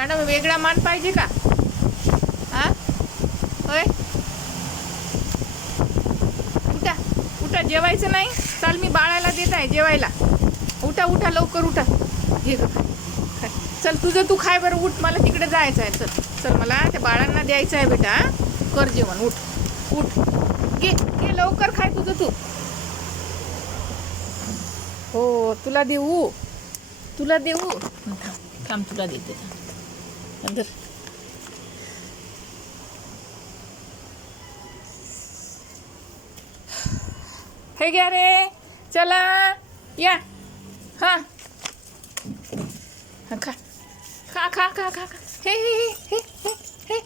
Madam वेगळा मान पाहिजे का? हा होय, उठा उठा, जेवायचं नाही. चाल मी बाळाला देत आहे जेवायला. उठा उठा लवकर उठा. घे ग खाय खाय. चल तुझं तू खाय बरं. उठ, मला तिकडे जायचं आहे. चल चल, मला त्या बाळांना द्यायचं आहे बेटा. कर जेवण. उठ उठ, घे घे लवकर खाय तुझं तू. हो तुला देऊ, तुला देऊ. थांब थांब, तुला देते नंतर. हे घ्या रे, चला या. हां खा खा खा खा खा. हे हे हे हे हे.